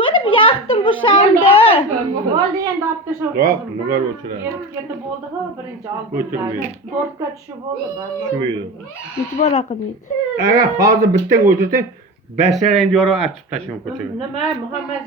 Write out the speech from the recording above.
Öyle yaktım bu şanda. Oldu endi olib tashlab. Yo'q, nima o'chiradi? Erkakda bo'ldi-ku, birinchi O'chirmaydi. Tortga tushib bo'ldi. Tushmaydi. Hiç bırakmayın. Agar hozir bitta o'chirsang, basharangni yorib achib tashlab qo'yaman. Nima Muhammad